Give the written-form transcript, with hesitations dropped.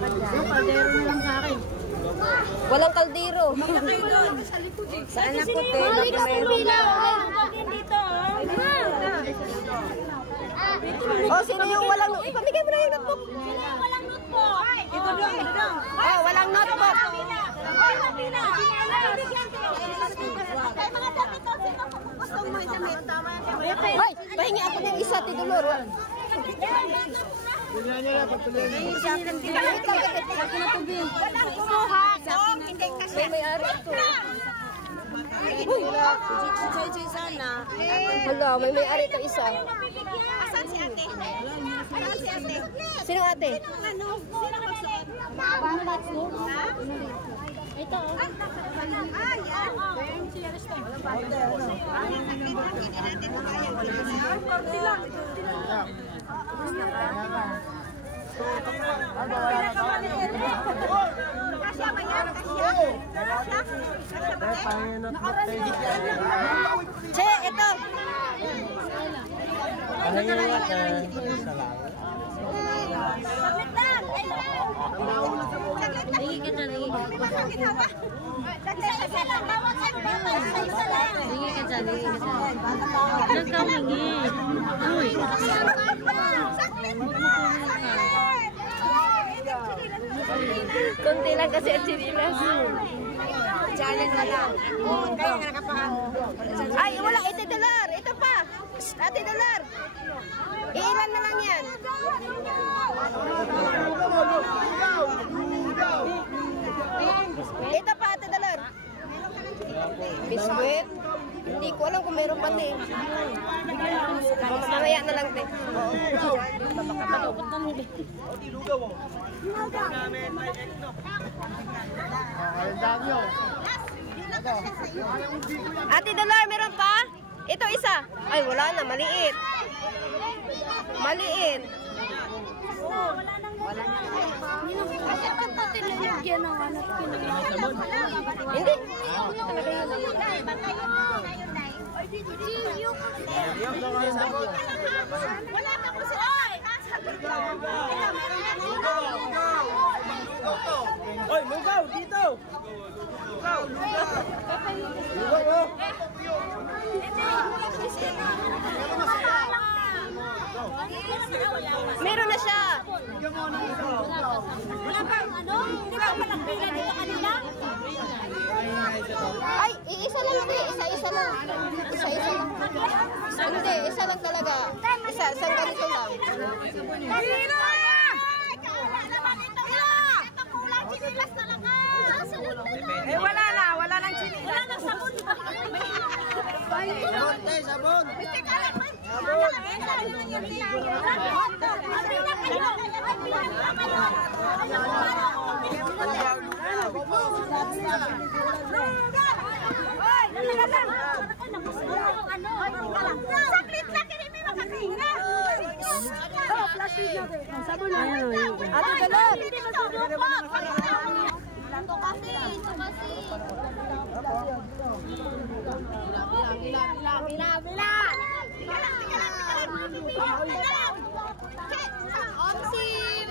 Yung kaldero na lang sa akin. Walang kaldero. Saan ako, te? Mali ka pumila. Dito, Oh, sino yung walang notebook? Ipamigay mo na yung notebook. Sino yung walang notebook? Ito dong. Oh, walang notebook. Ay, mabila. Kaya mga damit ko, sino gusto mo yung damit? Hoy, pahingi ako ng isa, Tidulor. Tignan nyo na, patuloy. Walang kumuha. Hindi kasi. May-ari ito. Uy, sana. Hala, may-ari ito isa. Asan si ate? Asan si ate? Sino ate? Ano? Sino magsuot? Ha? Ito. Ah, yan. Kasya ba yan? Kasya? Che, ito. Saglit lang! Saglit lang! Isa lang! Bawat isa lang! Sige ka dyan, sige ka dyan. Diyan ka humingi. Uy. Saglit lang! Kunti lang kasi ang chinilas. Challenge na lang. Kaya nga nakapakan. Ay, wala. Ito $1. Ito pa. Ate $1. Ilan na lang yan? Ito pa, ate $1. Biskuit? Hindi ko alam kung meron pa, te. Mamaya na lang, te. Ate $1, meron pa? Ito isa. Ay, wala na. Maliit. Maliit. Hindi. Talaga yun. Wala na po sila. Oy, lugaw dito. Lugaw, lugaw. Lugaw, oh. Meron na siya. Wala pang ano? Hindi ba walang pila dito kanila? Ay, isa lang ate. Isa-isa lang. Isa-isa lang. Hindi, isa lang talaga. Isang ganito lang. Pila! Kaula naman ito na! Ito kulang chinilas talaga! Eh, wala na. Wala nang chinilas. Wala nang sabon. Sabon, te, sabon. Mr. Kalat, sabon! Saglit lang, hindi may makakahinga. Ate $1. Ito kasi. Bila. Tika lang. Omsim.